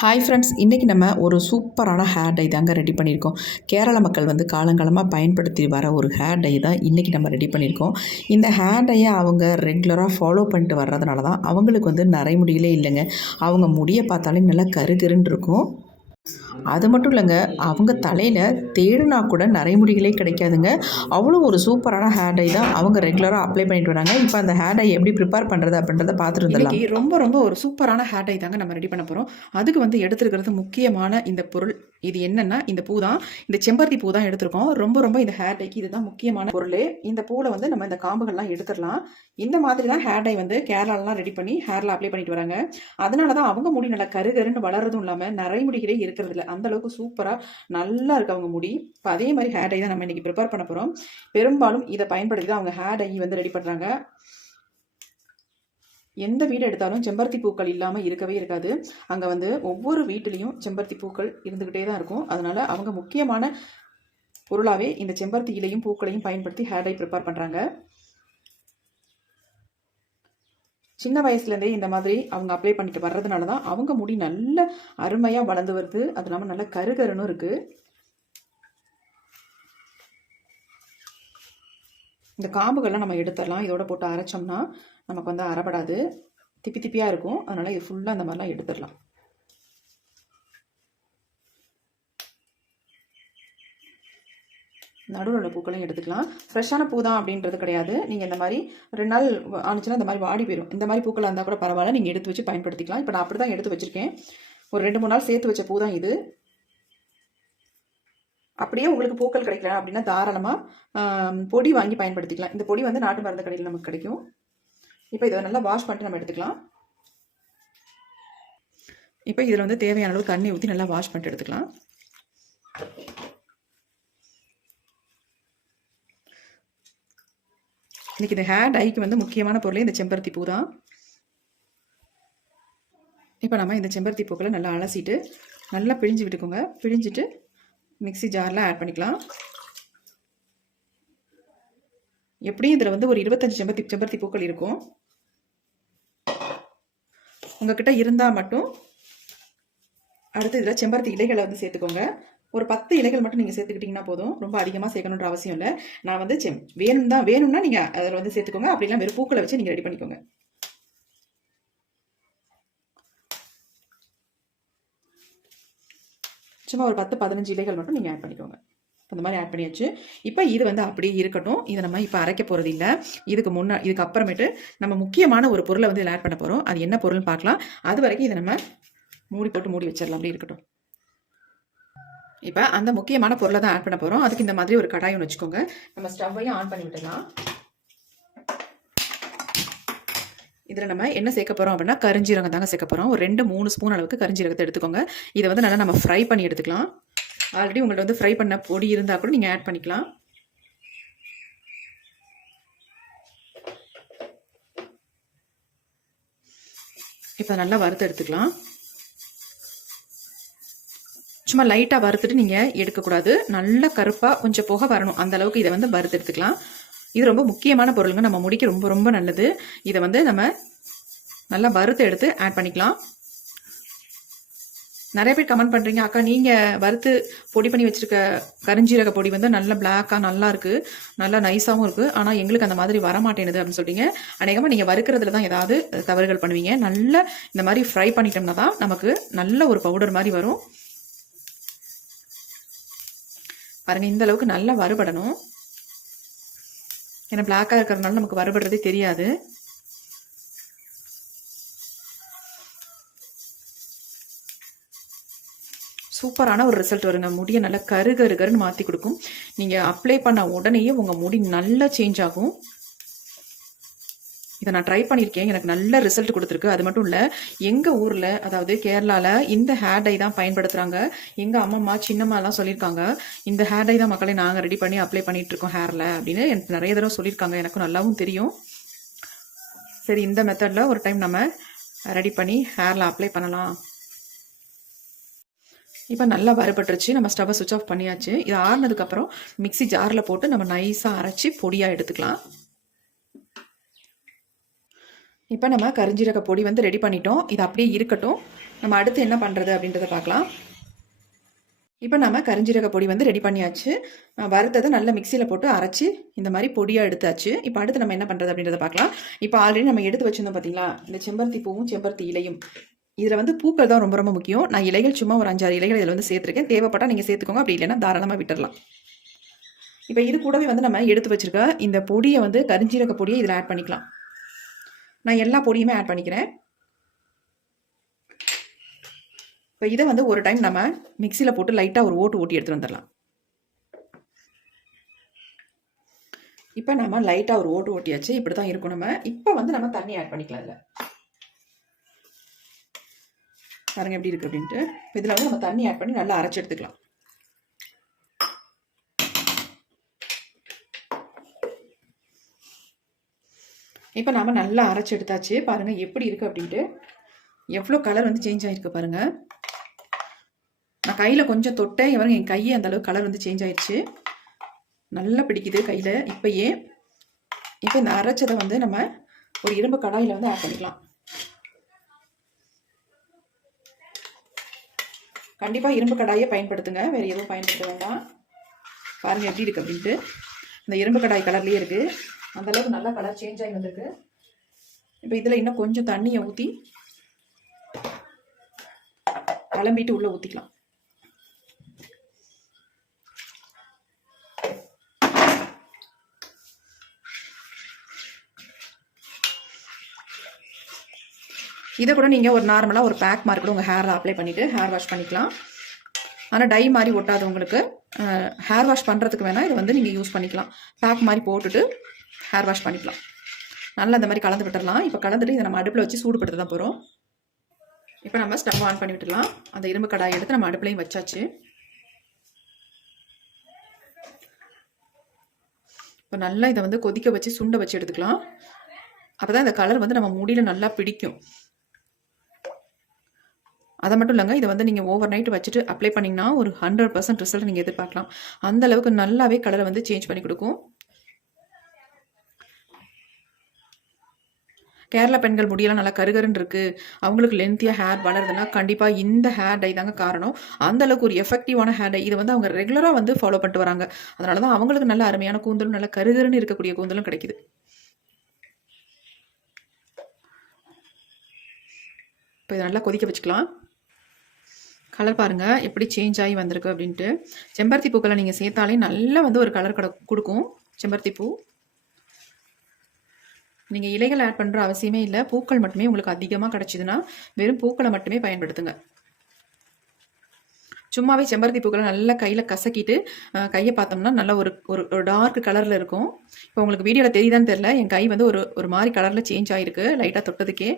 Hi friends, இன்றைக்கி நம்ம ஒரு சூப்பரான ஹேர் டை தாங்க ரெடி பண்ணியிருக்கோம். கேரள மக்கள் காலங்காலமாக பயன்படுத்தி வர ஒரு ஹேர் டை தான் இன்றைக்கி நம்ம ரெடி பண்ணியிருக்கோம். இந்த ஹேர் டையை அவங்க ரெகுலராக ஃபாலோ பண்ணிட்டு வர்றதுனால தான் அவங்களுக்கு நரைமுடியிலே இல்லைங்க. அவங்க முடியை பார்த்தாலே நல்லா கருகருன்னு இருக்கும். அது மட்டும் இல்லைங்க, அவங்க தலையில் தேடுனா கூட நரைமுடிகளே கிடைக்காதுங்க. அவ்வளோ ஒரு சூப்பரான ஹேர் டை தான் அவங்க ரெகுலராக அப்ளை பண்ணிட்டு வராங்க. இப்போ அந்த ஹேர் டை எப்படி ப்ரிப்பேர் பண்ணுறது அப்படின்றத பார்த்துட்டு இருந்தலாம். ரொம்ப ஒரு சூப்பரான ஹேர் டை தாங்க நம்ம ரெடி பண்ண போகிறோம். அதுக்கு எடுத்துருக்கிறது முக்கியமான இந்த பொருள் இது என்னன்னா, இந்த பூ தான், இந்த செம்பருத்தி பூ தான் எடுத்திருக்கோம். ரொம்ப இந்த ஹேர் டைக்கு இதுதான் முக்கியமான பொருள். இந்த பூவில் நம்ம இந்த காம்புகள்லாம் எடுத்துடலாம். இந்த மாதிரி தான் ஹேர் டை கேரளாலாம் ரெடி பண்ணி ஹேரில் அப்ளை பண்ணிட்டு வராங்க. அதனால தான் அவங்க முடி நல்லா கருகருன்னு வளர்றதும் இல்லாமல் நரைமுடிகளே இருக்கிறது இல்லை. அந்த அளவுக்கு சூப்பராக நல்லா இருக்கு அவங்க முடி. இப்போ அதே மாதிரி ஹேர் டை தான் நம்ம இன்னைக்கு ப்ரிப்பேர் பண்ண போகிறோம். பெரும்பாலும் இதை பயன்படுத்தி தான் அவங்க ஹேர் டை ரெடி பண்ணுறாங்க. எந்த வீடு எடுத்தாலும் செம்பருத்தி பூக்கள் இல்லாமல் இருக்கவே இருக்காது. அங்கே ஒவ்வொரு வீட்டிலையும் செம்பருத்தி பூக்கள் இருந்துக்கிட்டே தான் இருக்கும். அதனால அவங்க முக்கியமான பொருளாகவே இந்த செம்பருத்தி இலையும் பூக்களையும் பயன்படுத்தி ஹேர் டை ப்ரிப்பேர் பண்ணுறாங்க. சின்ன வயசுலேருந்தே இந்த மாதிரி அவங்க அப்ளை பண்ணிட்டு வர்றதுனால தான் அவங்க முடி நல்ல அருமையாக வளர்ந்து வருது. அது இல்லாமல் நல்ல கருகருன்னு இருக்குது. இந்த காம்புகள்லாம் நம்ம எடுத்துடலாம். இதோட போட்டு அரைச்சோம்னா நமக்கு அரைப்படாது, திப்பி திப்பியாக இருக்கும். அதனால் இது ஃபுல்லாக அந்த மாதிரிலாம் எடுத்துடலாம். நடுவில் உள்ள பூக்களையும் எடுத்துக்கலாம். ஃப்ரெஷ்ஷான பூ தான் அப்படின்றது கிடையாது. நீங்கள் இந்த மாதிரி 2 நாள் ஆனிச்சுன்னா இந்த மாதிரி வாடி போயிடும். இந்த மாதிரி பூக்களாக இருந்தால் கூட பரவாயில்ல, நீங்கள் எடுத்து வச்சு பயன்படுத்திக்கலாம். இப்போ நான் அப்படி தான் எடுத்து வச்சுருக்கேன். ஒரு 2-3 நாள் சேர்த்து வச்ச பூ தான் இது. அப்படியே உங்களுக்கு பூக்கள் கிடைக்கல அப்படின்னா தாராளமாக பொடி வாங்கி பயன்படுத்திக்கலாம். இந்த பொடி நாட்டு மருந்து கடையில் நமக்கு கிடைக்கும். இப்போ இதை நல்லா வாஷ் பண்ணிட்டு நம்ம எடுத்துக்கலாம். இப்போ இதில் தேவையான அளவு தண்ணி ஊற்றி நல்லா வாஷ் பண்ணிட்டு எடுத்துக்கலாம். இன்றைக்கி இந்த ஹேர் டைக்கு முக்கியமான பொருளே இந்த செம்பருத்தி பூ தான். இப்போ நம்ம இந்த செம்பருத்தி பூக்களை நல்லா அலசிட்டு நல்லா பிழிஞ்சு விட்டுக்கோங்க. பிழிஞ்சிட்டு மிக்ஸி ஜாரில் ஆட் பண்ணிக்கலாம். எப்படியும் இதில் ஒரு 25 செம்பருத்தி பூக்கள் இருக்கும். உங்ககிட்ட இருந்தால் மட்டும் அடுத்து இதில் செம்பருத்தி இலைகளை சேர்த்துக்கோங்க. ஒரு 10 இலைகள் மட்டும் நீங்கள் சேர்த்துக்கிட்டிங்கன்னா போதும். ரொம்ப அதிகமாக சேர்க்கணுன்ற அவசியம் இல்லை. நான் வேணும்னா நீங்கள் அதில் சேர்த்துக்கோங்க. அப்படிலாம் வெறும் பூக்களை வச்சு நீங்கள் ரெடி பண்ணிக்கோங்க. சும்மா ஒரு 10-15 இலைகள் மட்டும் நீங்கள் ஆட் பண்ணிக்கோங்க. அந்த மாதிரி ஆட் பண்ணியாச்சு. இப்போ இது அப்படியே இருக்கட்டும். இதை நம்ம இப்போ அரைக்க போகிறது இல்லை. இதுக்கு அப்புறமேட்டு நம்ம முக்கியமான ஒரு பொருளை இதில் ஆட் பண்ண போகிறோம். அது என்ன பொருள்னு பார்க்கலாம். அது வரைக்கும் இதை நம்ம மூடி வச்சிடலாம். அப்படி இருக்கட்டும். இப்போ அந்த முக்கியமான பொருளை தான் ஆட் பண்ண போகிறோம். அதுக்கு இந்த மாதிரி ஒரு கடாயம் வச்சுக்கோங்க. நம்ம ஸ்டவ்வையும் ஆன் பண்ணி விட்டுலாம். இதில் நம்ம என்ன சேர்க்க போகிறோம் அப்படின்னா கரிஞ்சீரகம் தாங்க சேர்க்க போகிறோம். ஒரு 2-3 ஸ்பூன் அளவுக்கு கரிஞ்சீரகத்தை எடுத்துக்கோங்க. இதை நல்லா நம்ம ஃப்ரை பண்ணி எடுத்துக்கலாம். ஆல்ரெடி உங்கள்கிட்ட ஃப்ரை பண்ண பொடி இருந்தால் கூட நீங்கள் ஆட் பண்ணிக்கலாம். இப்போ நல்லா வறுத்து எடுத்துக்கலாம். சும்மா லைட்டாக வறுத்துட்டு நீங்கள் எடுக்கக்கூடாது. நல்லா கருப்பாக கொஞ்சம் புகை வரணும். அந்த அளவுக்கு இதை வறுத்து எடுத்துக்கலாம். இது ரொம்ப முக்கியமான பொருளுங்க. நம்ம முடிக்க ரொம்ப நல்லது. இதை நம்ம நல்லா வறுத்து எடுத்து ஆட் பண்ணிக்கலாம். நிறைய பேர் கமெண்ட் பண்ணுறீங்க, அக்கா நீங்கள் வறுத்து பொடி பண்ணி வச்சுருக்க கரிஞ்சீரக பொடி நல்ல பிளாக்காக நல்லா இருக்குது, நல்லா நைஸாகவும் இருக்குது. ஆனால் எங்களுக்கு அந்த மாதிரி வரமாட்டேனுது அப்படின்னு சொல்லிட்டீங்க. அநேகமாக நீங்கள் வறுக்கிறதுல தான் ஏதாவது தவறுகள் பண்ணுவீங்க. நல்லா இந்த மாதிரி ஃப்ரை பண்ணிட்டோம்னா தான் நமக்கு நல்ல ஒரு பவுடர் மாதிரி வரும். பாருங்கள், இந்த அளவுக்கு நல்லா வறுபடணும். ஏன்னா பிளாக்காக இருக்கிறதுனால நமக்கு வறுபடுறதே தெரியாது. சூப்பரான ஒரு ரிசல்ட் வருங்க. முடியை நல்லா கருகருன்னு மாற்றி கொடுக்கும். நீங்கள் அப்ளை பண்ண உடனேயே உங்கள் முடி நல்லா சேஞ்ச் ஆகும். இதை நான் ட்ரை பண்ணியிருக்கேன். எனக்கு நல்ல ரிசல்ட் கொடுத்துருக்கு. அது மட்டும் இல்லை, எங்கள் ஊரில் அதாவது கேரளாவில் இந்த ஹேர் டை தான் பயன்படுத்துகிறாங்க. எங்கள் அம்மம்மா சின்னம்மாலாம் சொல்லியிருக்காங்க, இந்த ஹேர் டை தான் மக்களை நாங்கள் ரெடி பண்ணி அப்ளை பண்ணிகிட்ருக்கோம் ஹேரில் அப்படின்னு எனக்கு நிறைய தடவை சொல்லியிருக்காங்க. எனக்கும் நல்லாவும் தெரியும். சரி, இந்த மெத்தடில் ஒரு டைம் நம்ம ரெடி பண்ணி ஹேரில் அப்ளை பண்ணலாம். இப்போ நல்லா வறுபட்டுருச்சு. நம்ம ஸ்டவ்வை சுவிட்ச் ஆஃப் பண்ணியாச்சு. இது ஆறுனதுக்கப்புறம் மிக்ஸி ஜாரில் போட்டு நம்ம நைஸாக அரைச்சி பொடியாக எடுத்துக்கலாம். இப்போ நம்ம கரிஞ்சீரக பொடி ரெடி பண்ணிட்டோம். இது அப்படியே இருக்கட்டும். நம்ம அடுத்து என்ன பண்ணுறது அப்படின்றத பார்க்கலாம். இப்போ நம்ம கரிஞ்சீரக பொடி வந்து ரெடி பண்ணியாச்சு. வறுத்ததை நல்லா மிக்சியில் போட்டு அரைச்சி இந்த மாதிரி பொடியாக எடுத்தாச்சு. இப்போ அடுத்து நம்ம என்ன பண்ணுறது அப்படின்றத பார்க்கலாம். இப்போ ஆல்ரெடி நம்ம எடுத்து வச்சுருந்தோம் பார்த்தீங்களா, இந்த செம்பருத்தி பூவும் செம்பருத்தி இலையும். இதில் வந்து பூக்கள் தான் ரொம்ப ரொம்ப முக்கியம். நான் இலைகள் சும்மா ஒரு 5-6 இலைகள் இதில் வந்து சேர்த்துருக்கேன். தேவைப்பட்டால் நீங்கள் சேர்த்துக்கோங்க, அப்படி இல்லைன்னா தாராளமாக விட்டுடலாம். இப்போ இது கூடவே வந்து நம்ம எடுத்து வச்சிருக்க இந்த பொடியை வந்து கரிஞ்சீரக பொடியை இதில் ஆட் பண்ணிக்கலாம். நான் எல்லா பொடியுமே ஆட் பண்ணிக்கிறேன். இப்போ இதை வந்து ஒரு டைம் நம்ம மிக்சியில் போட்டு லைட்டாக ஒரு ஓட்டி எடுத்துகிட்டு வந்துடலாம். இப்போ நம்ம லைட்டாக ஒரு ஓட்டியாச்சு. இப்படி தான் இருக்கும். நம்ம இப்போ வந்து நம்ம தண்ணி ஆட் பண்ணிக்கலாம். இதில் பாருங்க எப்படி இருக்குது அப்படின்ட்டு. இதில் வந்து நம்ம தண்ணி ஆட் பண்ணி நல்லா அரைச்சி எடுத்துக்கலாம். இப்போ நாம நல்லா அரைச்சி எடுத்தாச்சு. பாருங்கள் எப்படி இருக்குது அப்படின்ட்டு. எவ்வளோ கலர் வந்து சேஞ்ச் ஆகிருக்கு பாருங்கள். நான் கையில் கொஞ்சம் தொட்டேன், பாருங்க என் கையை அந்தளவுக்கு கலர் வந்து சேஞ்ச் ஆயிடுச்சு. நல்லா பிடிக்குது கையில் இப்போயே. இப்போ இந்த அரைச்சதை வந்து நம்ம ஒரு இரும்பு கடாயில் வந்து ஆட் பண்ணிக்கலாம். கண்டிப்பாக இரும்பு கடாயை பயன்படுத்துங்க, வேறு எதுவும் பயன்படுத்த வேண்டாம். பாருங்கள் எப்படி இருக்குது அப்படின்ட்டு. இந்த இரும்பு கடாய் கலர்லேயே இருக்குது. அந்தளவுக்கு நல்லா கலர் சேஞ்ச் ஆகி வந்திருக்கு. இப்போ இதில் இன்னும் கொஞ்சம் தண்ணியை ஊற்றி கிளம்பிட்டு உள்ளே ஊற்றிக்கலாம். இதை கூட நீங்கள் ஒரு நார்மலாக ஒரு பேக் மாதிரி கூட உங்கள் ஹேரில் அப்ளை பண்ணிவிட்டு ஹேர் வாஷ் பண்ணிக்கலாம். ஆனால் டை மாதிரி ஒட்டாது உங்களுக்கு. ஹேர் வாஷ் பண்ணுறதுக்கு வேணால் இதை வந்து நீங்கள் யூஸ் பண்ணிக்கலாம். பேக் மாதிரி போட்டுட்டு ஹேர் வாஷ் பண்ணிக்கலாம். நல்லா இந்த மாதிரி கலந்து விட்டுடலாம். இப்போ கலந்துட்டு இதை நம்ம அடுப்பில் வச்சு சூடுபடுத்த தான் போகிறோம். இப்போ நம்ம ஸ்டவ் ஆன் பண்ணி விட்டுடலாம். அந்த இரும்பு கடாயை எடுத்து நம்ம அடுப்புலையும் வச்சாச்சு. இப்போ நல்லா இதை வந்து கொதிக்க வச்சு சுண்டை வச்சு எடுத்துக்கலாம். அப்போ தான் இந்த கலர் வந்து நம்ம முடியில் நல்லா பிடிக்கும். அதை மட்டும் இல்லைங்க, இதை வந்து நீங்கள் ஓவர் நைட் வச்சுட்டு அப்ளை பண்ணிங்கன்னா ஒரு 100% ரிசல்ட் நீங்கள் எதிர்பார்க்கலாம். அந்த அளவுக்கு நல்லாவே கலரை வந்து சேஞ்ச் பண்ணி கொடுக்கும். கேரளா பெண்கள் முடியெல்லாம் நல்லா கருகருன்னு இருக்குது, அவங்களுக்கு லென்த்தியாக ஹேர் வளருதுன்னா கண்டிப்பாக இந்த ஹேர் டை தாங்க காரணம். அந்த அளவுக்கு ஒரு எஃபெக்டிவான ஹேர் டை. இதை வந்து அவங்க ரெகுலராக வந்து ஃபாலோ பண்ணிட்டு வராங்க. அதனால தான் அவங்களுக்கு நல்ல அருமையான கூந்தலும் நல்ல கருகருன்னு இருக்கக்கூடிய கூந்தலும் கிடைக்குது. இப்போ இதை நல்லா கொதிக்க வச்சுக்கலாம். கலர் பாருங்கள் எப்படி சேஞ்ச் ஆகி வந்திருக்கு அப்படின்ட்டு. செம்பருத்தி பூக்களை நீங்கள் சேர்த்தாலே நல்லா வந்து ஒரு கலர் கொடுக்கும் செம்பருத்தி பூ. நீங்கள் இலைகள் ஆட் பண்ணுற அவசியமே இல்லை. பூக்கள் மட்டுமே உங்களுக்கு அதிகமாக கிடச்சிதுன்னா வெறும் பூக்களை மட்டுமே பயன்படுத்துங்க. சும்மாவே செம்பருத்தி பூக்களை நல்லா கையில் கசக்கிட்டு கையை பார்த்தோம்னா நல்லா ஒரு டார்க் கலரில் இருக்கும். இப்போ உங்களுக்கு வீடியோவில் தெரியுதான்னு தெரில, என் கை வந்து ஒரு மாதிரி கலரில் சேஞ்ச் ஆகிருக்கு லைட்டாக தொட்டதுக்கே.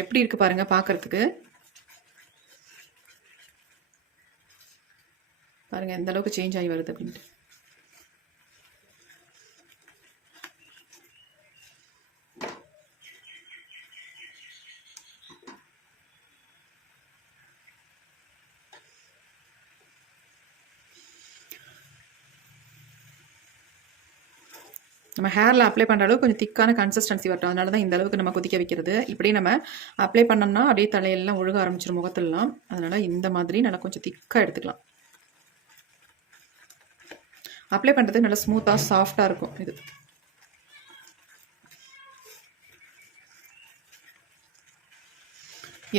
எப்படி இருக்குது பாருங்கள் பார்க்குறதுக்கு. பாருங்கள் எந்த அளவுக்கு சேஞ்ச் ஆகி வருது அப்படின்ட்டு. நம்ம ஹேரில் அப்ளை பண்ணுற அளவுக்கு கொஞ்சம் திக்கான கன்சிஸ்டன்சி வரட்டும். அதனால தான் இந்த அளவுக்கு நம்ம கொதிக்க வைக்கிறது. இப்படியே நம்ம அப்ளை பண்ணோம்னா அப்படியே தலையெல்லாம் ஒழுக ஆரம்பிச்சிடும் முகத்திலலாம். அதனால் இந்த மாதிரி நல்லா கொஞ்சம் திக்காக எடுத்துக்கலாம். அப்ளை பண்ணுறதுக்கு நல்லா ஸ்மூத்தாக சாஃப்டாக இருக்கும் இது.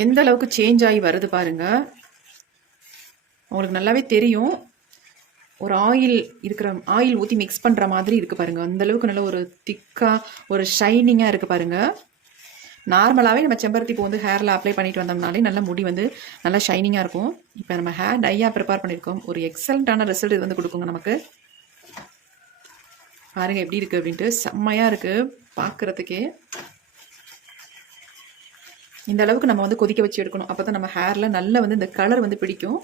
எந்த அளவுக்கு சேஞ்ச் ஆகி வருது பாருங்கள், உங்களுக்கு நல்லாவே தெரியும். ஒரு ஆயில் ஊற்றி மிக்ஸ் பண்ணுற மாதிரி இருக்குது பாருங்கள். அந்தளவுக்கு நல்ல ஒரு திக்காக ஒரு ஷைனிங்காக இருக்குது பாருங்கள். நார்மலாகவே நம்ம செம்பருத்தி பூ வந்து ஹேரில் அப்ளை பண்ணிட்டு வந்தோம்னாலே நல்லா முடி வந்து நல்லா ஷைனிங்காக இருக்கும். இப்போ நம்ம ஹேர் டையாக ப்ரிப்பேர் பண்ணியிருக்கோம். ஒரு எக்ஸலண்ட்டான ரிசல்ட் இது வந்து கொடுக்குங்க நமக்கு. பாருங்கள் எப்படி இருக்குது அப்படின்ட்டு. செம்மையாக இருக்குது பார்க்குறதுக்கே. இந்த அளவுக்கு நம்ம வந்து கொதிக்க வச்சு எடுக்கணும். அப்போ தான் நம்ம ஹேரில் நல்லா வந்து இந்த கலர் வந்து பிடிக்கும்.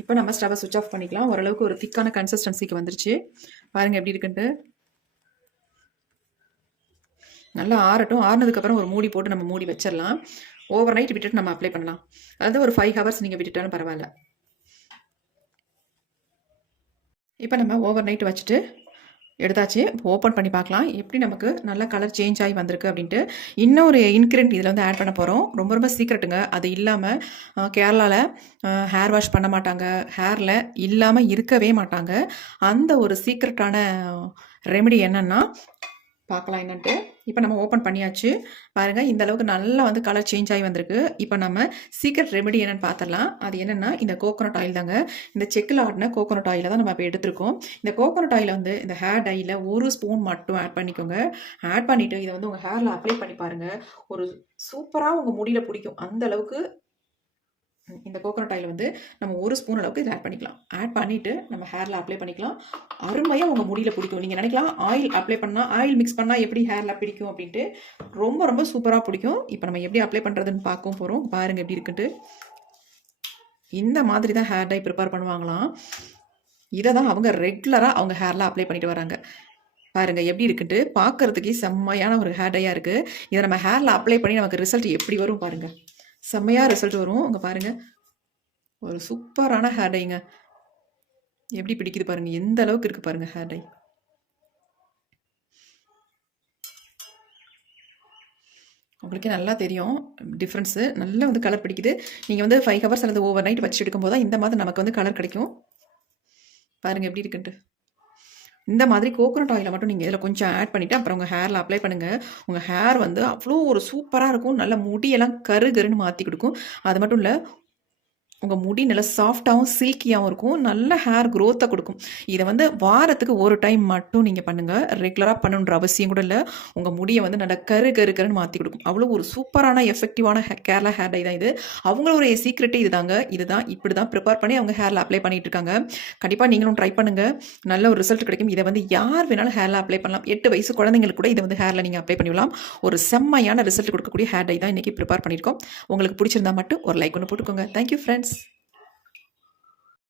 இப்போ நம்ம ஸ்டவ்வை சுவிட்ச் ஆஃப் பண்ணிக்கலாம். ஓரளவுக்கு ஒரு திக்கான கன்சிஸ்டன்சிக்கு வந்துருச்சு. பாருங்கள் எப்படி இருக்குன்ட்டு. நல்லா ஆறட்டும். ஆறுனதுக்கப்புறம் ஒரு மூடி போட்டு நம்ம மூடி வச்சிடலாம். ஓவர் நைட் விட்டுட்டு நம்ம அப்ளை பண்ணலாம். அதாவது ஒரு 5 ஹவர்ஸ் நீங்கள் விட்டுட்டாலும் பரவாயில்ல. இப்போ நம்ம ஓவர் நைட் வச்சுட்டு எடுத்தாச்சு. ஓப்பன் பண்ணி பார்க்கலாம். எப்படி நமக்கு நல்லா கலர் சேஞ்ச் ஆகி வந்திருக்கு அப்படின்ட்டு. இன்னொரு இன்கிரியன்ட் இதில வந்து ஆட் பண்ண போறோம். ரொம்ப ரொம்ப சீக்ரெட்டுங்க. அது இல்லாம கேரளால ஹேர் வாஷ் பண்ண மாட்டாங்க. ஹேர்ல இல்லாம இருக்கவே மாட்டாங்க. அந்த ஒரு சீக்ரெட்டான ரெமெடி என்னன்னா, பார்க்கலாம் என்னன்ட்டு. இப்போ நம்ம ஓப்பன் பண்ணியாச்சு. பாருங்க இந்த அளவுக்கு நல்லா வந்து கலர் சேஞ்ச் ஆகி வந்திருக்கு. இப்போ நம்ம சீக்ரெட் ரெமெடி என்னன்னு பார்த்துடலாம். அது என்னன்னா, இந்த கோகோனட் ஆயில் தாங்க. இந்த செக்கில் ஆட்டின கோகோனட் ஆயில தான் நம்ம இப்போ எடுத்திருக்கோம். இந்த கோகோனட் ஆயில வந்து இந்த ஹேர் டையில் 1 ஸ்பூன் மட்டும் ஆட் பண்ணிக்கோங்க. ஆட் பண்ணிட்டு இதை வந்து உங்கள் ஹேரில் அப்ளை பண்ணி பாருங்க. ஒரு சூப்பராக உங்கள் முடியில பிடிக்கும். அந்த அளவுக்கு இந்த கோகோனட் ஆயில் வந்து நம்ம 1 ஸ்பூன் அளவுக்கு இதில் ஆட் பண்ணிக்கலாம். ஆட் பண்ணிவிட்டு நம்ம ஹேரில் அப்ளை பண்ணிக்கலாம். அருமையாக உங்கள் முடியில் பிடிக்கும். நீங்கள் நினைக்கலாம் ஆயில் அப்ளை பண்ணால், ஆயில் மிக்ஸ் பண்ணால் எப்படி ஹேரில் பிடிக்கும் அப்படின்ட்டு. ரொம்ப ரொம்ப சூப்பராக பிடிக்கும். இப்போ நம்ம எப்படி அப்ளை பண்ணுறதுன்னு பார்க்கவும் போகிறோம். பாருங்கள் எப்படி இருக்குன்ட்டு. இந்த மாதிரி தான் ஹேர் டை ப்ரிப்பேர் பண்ணுவாங்களாம். இதை தான் அவங்க ரெகுலராக அவங்க ஹேரில் அப்ளை பண்ணிட்டு வராங்க. பாருங்கள் எப்படி இருக்குன்ட்டு. பார்க்கறதுக்கே செம்மையான ஒரு ஹேர் டையாக இருக்குது. இதை நம்ம ஹேரில் அப்ளை பண்ணி நமக்கு ரிசல்ட் எப்படி வரும் பாருங்கள். செம்மையாக ரிசல்ட் வரும். உங்க பாருங்க, ஒரு சூப்பரான ஹேர் டைங்க. எப்படி பிடிக்குது பாருங்க. எந்த அளவுக்கு இருக்கு பாருங்க ஹேர் டை. உங்களுக்கே நல்லா தெரியும் டிஃப்ரென்ஸு. நல்லா வந்து கலர் பிடிக்குது. நீங்கள் வந்து 5 ஹவர்ஸ் அல்லது ஓவர் நைட் வச்சு எடுக்கும்போது தான் இந்த மாதிரி நமக்கு வந்து கலர் கிடைக்கும். பாருங்கள் எப்படி இருக்குன்ட்டு. இந்த மாதிரி கோகோனட் ஆயிலை மட்டும் நீங்கள் இதில் கொஞ்சம் ஆட் பண்ணிவிட்டு அப்புறம் உங்கள் ஹேரில் அப்ளை பண்ணுங்கள். உங்கள் ஹேர் வந்து அவ்வளோ ஒரு சூப்பராக இருக்கும். நல்ல முடியெல்லாம் கரு கருன்னு மாற்றி கொடுக்கும். அது மட்டும் இல்லை, உங்கள் முடி நல்லா சாஃப்டாகவும் சில்கியாகவும் இருக்கும். நல்ல ஹேர் க்ரோத்தை கொடுக்கும். இதை வந்து வாரத்துக்கு ஒரு டைம் மட்டும் நீங்கள் பண்ணுங்கள். ரெகுலராக பண்ணணுன்ற அவசியம் கூட இல்லை. உங்கள் முடியை வந்து நல்லா கரு கரு கருன்னு மாற்றி கொடுக்கும். அவ்வளோ ஒரு சூப்பரான எஃபெக்டிவான கேரளா ஹேர் டை தான் இது. அவங்களுடைய சீக்ரெட்டே இது தாங்க. இதுதான் இப்படி தான் ப்ரிப்பேர் பண்ணி அவங்க ஹேரில் அப்ளை பண்ணிட்டு இருக்காங்க. கண்டிப்பாக நீங்களும் ட்ரை பண்ணுங்கள். நல்ல ஒரு ரிசல்ட் கிடைக்கும். இதை வந்து யார் வேணாலும் ஹேரில் அப்ளை பண்ணலாம். 8 வயசு குழந்தைங்களுக்கு கூட இதை வந்து ஹேரில் நீங்கள் அப்ளை பண்ணிடலாம். ஒரு செம்மையான ரிசல்ட் கொடுக்கக்கூடிய ஹேர் டை தான் இன்றைக்கி ப்ரிப்பேர் பண்ணியிருக்கோம். உங்களுக்கு பிடிச்சிருந்தா மட்டும் ஒரு லைக் ஒன்று போட்டுக்கோங்க. Thank you friends.